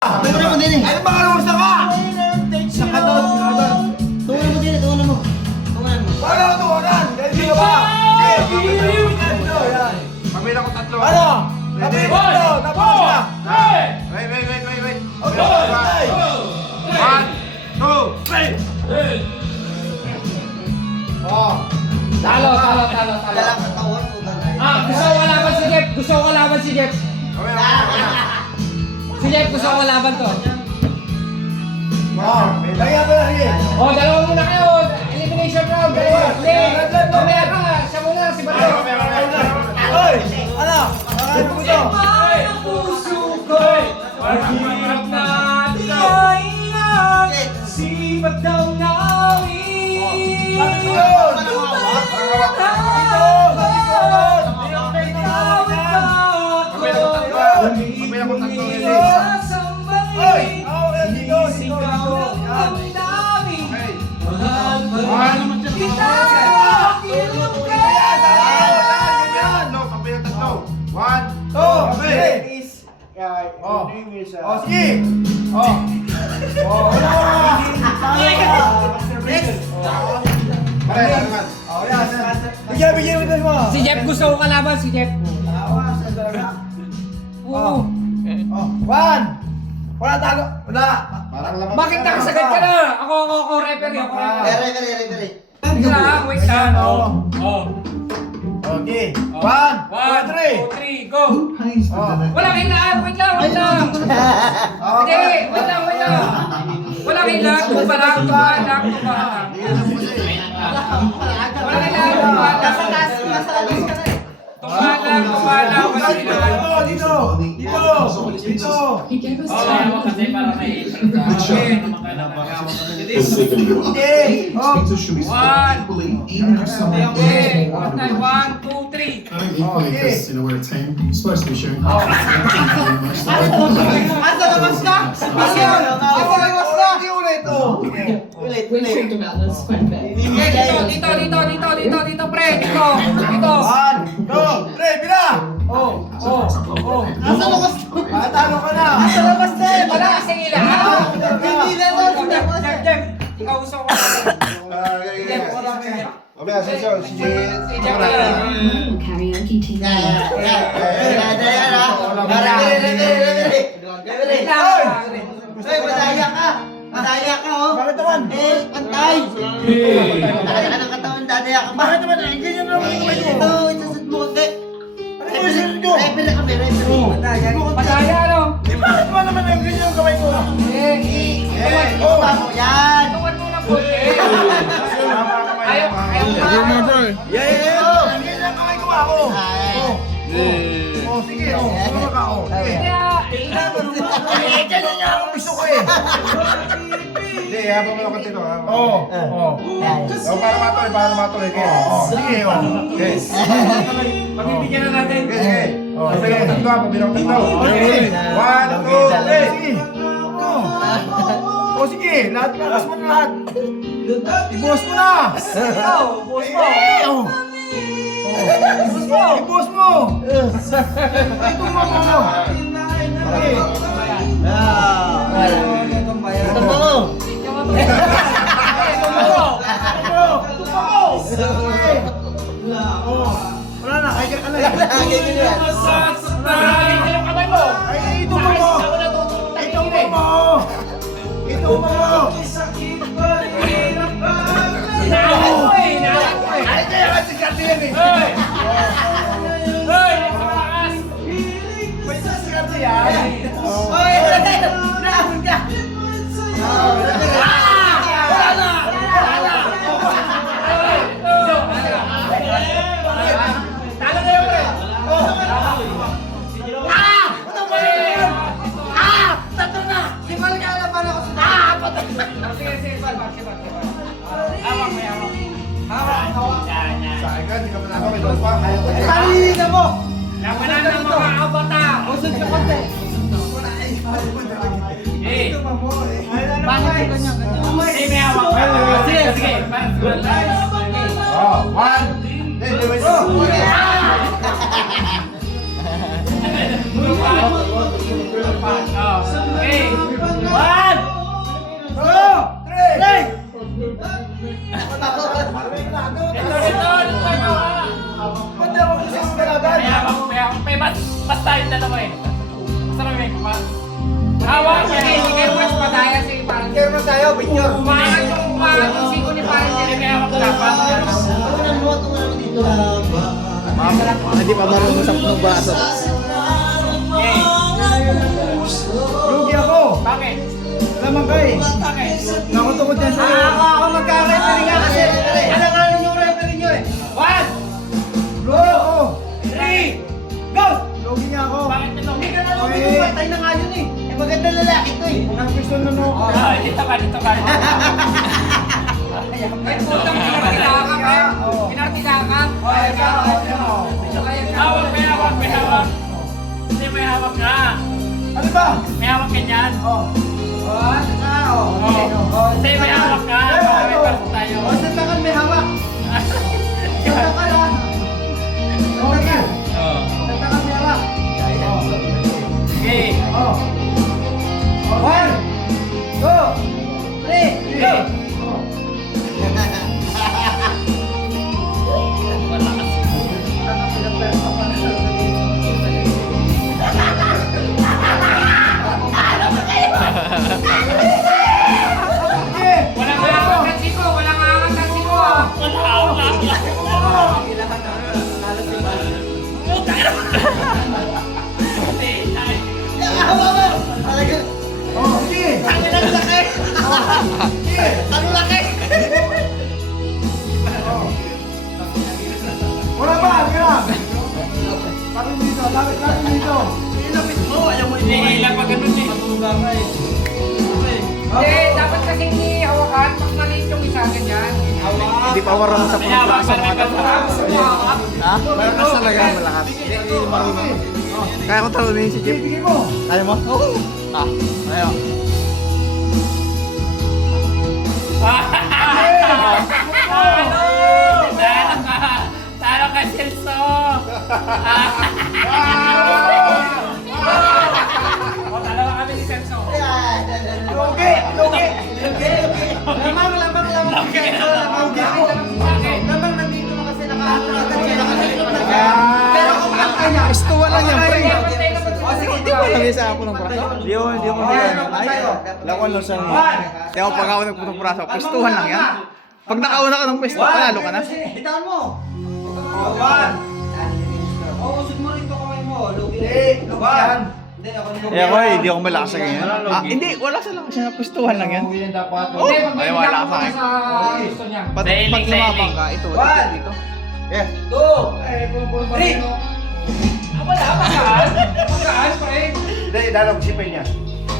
Tungan mo din eh. Ano ba kalawag sa ka? Nakadon. Tungan mo din eh. Tungan mo. Tungan mo. Paano ako tuwagan? Kahit sino ba? Pamila ko tatlo. Ano? Pamila ko tatlo. Tapos na. Wait. Okay. 1, 2, 3. Oh. Talo. Dalang katawan. Gusto ko kalaban si Jeff. Si Jeff, gusto ko kalaban to. Wow. Kaya ba lagi? Dalawa muna kayo. Elimination round. Dalawa. Mamaya ka. Siya muna, si Bato. Hoy! Ano? Bakit mo ito? Puso ko. Pag-hirap na tinaiyak. Sipat daw nawin. Bakit mo yun? Hoy! Si Jeff gusto ko kalaban, si Jeff. Oo. Wala talo. Wala. Bakit nakasagad ka na? Ako, referee. Referee. Wait lang. Okay. 1, 2, 3. 3, go! Wala kailangan, wait lang. Hindi, wait lang. Wala kailangan, tumpalang. Wala kailangan, tumpalang. Dito. One, two, three. I think equally this in a weird team. You're supposed to be showing. We've talked about this quite a bit. Dito, pre. Dito. 1, 2, 3, pila! Asa labas to? Talo ka na! Asa labas na eh? Wala kasing ilan. Hindi na to. Jeff, ikaw gusto ko. Jeff, wala ka yan. Karaoke team. Madaya ka oh. Bakit naman? Pantay. Madaya ka ng katawan, dadaya ka. Bakit naman? Ganyan naman yung kamay mo. Ito, isasad mo konti. Ano ba yung sinunod ko? Referee kami, referee. Madaya, ano? Bakit naman naman yung ganyan yung kamay mo? Ito mo, yan. Tuwan mo ng konti. Ayaw. Ganyan yung kamay ko ako. Sige. Ano ka ako? Ganyan niya ako gusto ko eh. Hindi, habang mo lang katito. Para matuloy. Sige. Yes. Pagbibigyan na natin. Sige. Pabilang tatlo. 1, 2, 3. Sige. Lahat mo na lahat. Ibuhos mo na. Ikaw, boss mo. Ibuhos mo. Ito mo mo. Ito mo. Wala na, kaya ka na. Ito mo. Ay, kaya ka sikat yan eh. May sasikat yan. Naahon ka. Halina mo. Labanan ng mga abata. Usod ka konti. Bakit ka ganyan? May hawak. Sige. Okay. picture. Umangat yung siko ni Paring Jerry. May hawak dapat. Tungan mo dito. Hindi pa marunong sa punong baso. Lugi ako. Bakit? Naman kayo. Bakit? Nakutukod yan sa'yo. Ako magka-referee nga kasi. Alangalan yung referee nyo eh. 1, Lugi ako. 3, go! Lugi niya ako. Bakit ito? Hindi ka na lugi ko. Patay na nga yun eh. Eh maganda lalaki to eh. Unang pisto na no. Dito ka, dito ka. May putang pinartigakan ka. Pinartigakan. Hawak, may hawak, may hawak. Hindi, may hawak ka. Ano ba? May hawak ka niyan. Hindi, may hawak ka. May hawak tayo. Sandakan may hawak. Sandakan ha. Sandakan. Sandakan may hawak. Okay. Oh. 1, 2, 3, go! Walang hawak ng siko, walang hawak ng siko. Walang hawak. Oh, sige! Ang laki! Ang laki! Wala ba? Halika na! Lapit dito! Lapit dito! Ilapit mo, ayaw mo Hindi, ilan pa ganun eh. Hindi, dapat kasing hawakan. Mas maliit yung isa ganyan. Hindi pa marunong sa punong baso mga to. Ha? Malakas talaga, malakas. Hindi marunong. Kaya ko talunin si Jeep. Bibigay mo! Kaya mo? Oo. Ah, ayaw. Talo ka, Celso! Talo ka kami ni Celso. Lugi! Lugi! Lamang! Lugi ako! Lamang nandito na kasi nakahanap na siya. Pero kung kaya, Istuwa lang yan, pre. O sige, Hindi mo lang isa ako ng braso? Hindi mo Lakuan lang siya. Hindi ako pag ako nagputong braso. Pwestuhan lang yan. Pag nakauna ka ng pwesto, panalo ka na. Hitaan mo! 1! Usod mo rin ito kamay mo. Lugi. 1! Eh ako hindi ako malakas sa ganyan. Ah, hindi, wala sa lang siya. Pwestuhan lang yan. Hindi, pag Ay, wala ka sa gusto niya. Pag lumabang ka, ito, dito. Yeah. 2! 3! Wala, pagkaan. Pagkaan, pre. Hindi, dalawag sipay niya.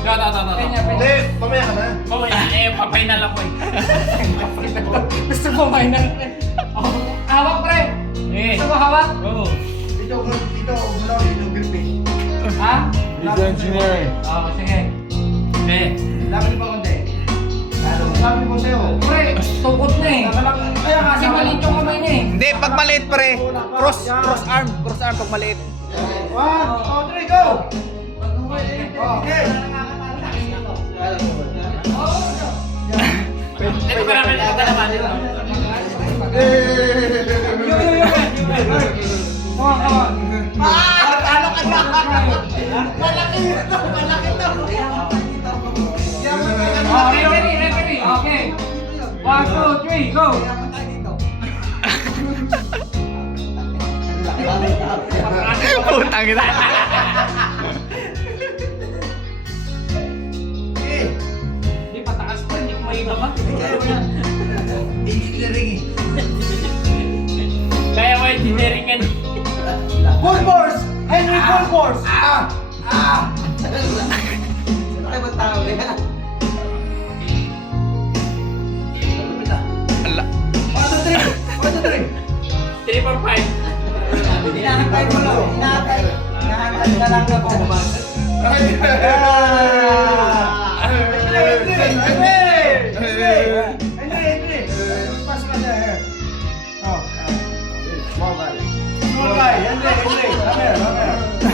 No. Hindi, mamaya ka na. Mamaya, papay na lang ko eh. Gusto mo final, pre. Hawak, pre. Gusto mo hawak? Oo. Dito, umulaw, dito, gripin. Ha? Video engineering. Oo, sige. Sige. Lapit pa konti. Sabi ko sa'yo. Pre, tukot na eh. Kaya kasi maliit yung kamay niya eh. Hindi, pag maliit pre. Cross arm pag maliit. 1, 2, 3, go! Okay. Ito ka naman, ito ka naman. Ano ka na? Malaki ito! Referee. Okay. 1, 2, 3, go! Putang ina. Hindi, patakas pa. Hindi ko mahina ba? Kaya mo engineering yan. Full force! Henry, full force! Ala. 1, 2, 3! 3, 4, 5. Hinahantay mo lang. Hinahantay na lang na po. Henry! Pass ka na here. Small guy. Henry.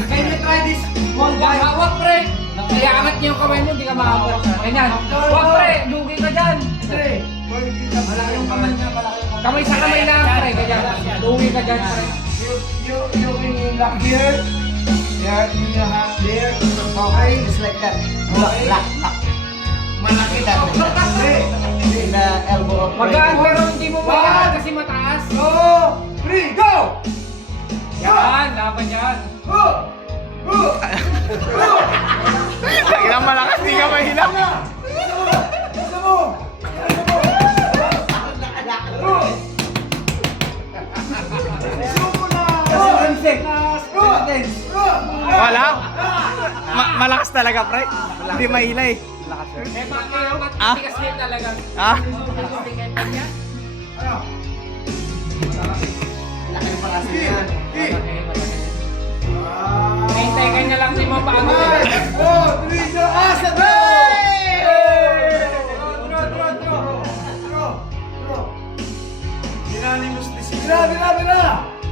Can you try this? Huwag hawak, pre. Kaya angat niyo yung kamay mo, hindi ka mahawak. Ganyan. Huwag, pre. Lugi ka dyan. Henry! Malaki yung kamay niya, malaki yung kamay. Kamay sa kamay lang, pre. Ganyan. Lugi ka dyan, pre. You can lock here. Yeah, you have there. Okay, just like that. Lock. Malaki dapat. laban yan. Kailang malakas, di ka mahina. Wala. Malakas talaga, pre. Hindi mahila eh. Eh, baka Ah? matigas din talaga. Ah? Hintay ka na lang si mo paano.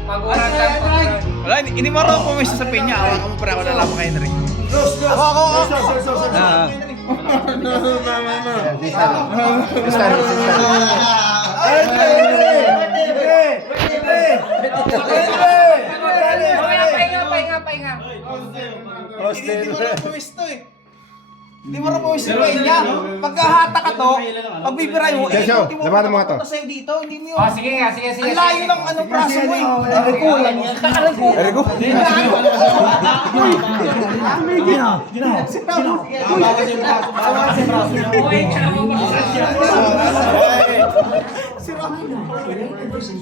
Pag-uran lang pag-uran. Wala, hindi mo rin pumisto sa pinya. Awa ka mo, pre. Ako lalaban kayo na rin. Ako. Ah. Pahinga. Hindi mo rin pumisto eh. Hindi mo rin pumisto sa pinya. Pagkahata ka to, pagbibirahin mo, Sergio, labanan mo nga to. sa'yo dito, hindi mo. Oh, sige nga. Ang layo ng anong braso mo eh. Kulang yan. Ergo? Uy, ka mo ba?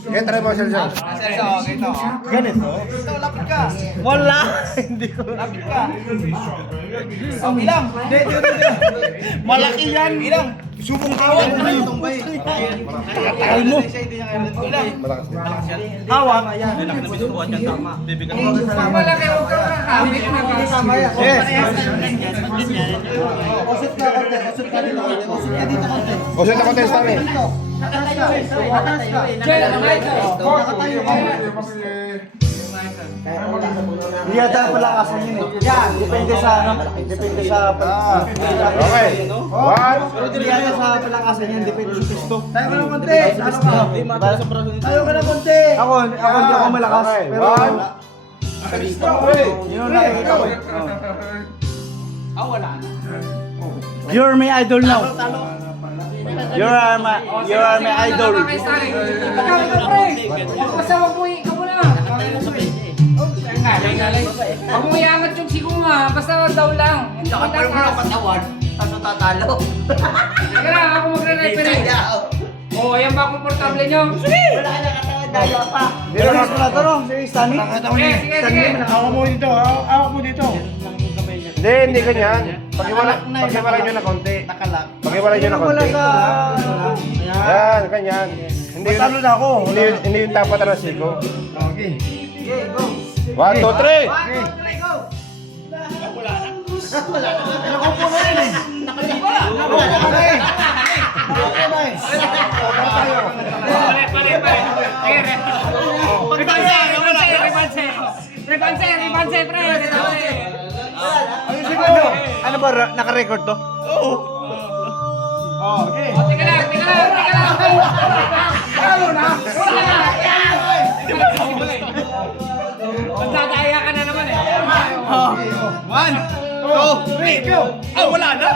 Kaya try mo, Sergio. Ganito? Ito, lapit ka. Wala. Hindi ko. Lapit ka. Oh, bilang. Malaki yan. Bilang. Subong tawag. Tumbay. Tagal mo. Malakas din. Hawak. Malaki huwag ka makakabit na ba? Yes. Kusot ako tayo sa amin. Jel, ang light Hindi yata palakasan yun eh. Yan, depende sa ano. Depende sa Okay. One. Hindi yata sa palakasan yan, depende sa pisto. Tayo ka ng konti. Tayo ka ng konti. Ako hindi ako malakas. Okay. Pero One. yun ang nakikita ko. You're my idol now. You are my idol. Ikaw, pre! Huwag pasawag mo, ikaw mo na. Huwag mo iangat yung sigo nga, basta daw lang. Hindi ka patawan, tapos tatalo. Sige lang, ako magre-referee. Oo, ayan ba komportable nyo? Relax mo na to, no? Si Stanley. Sige. Awak mo dito. Hindi ganyan. Pag-iwalay nyo na konti. Pag-iwalay nyo na konti. Wala sa... Yan, ganyan. Hindi Matalo na ako. Hindi yung tapat na sigo. Okay. Okay, go. 1, 2, 3. Rebanse, pre! Ano ba, naka-record to? Okay. Teka lang! Talo na! Magdadaya ka na naman eh. 1, 2, 3, go! Ah, wala na!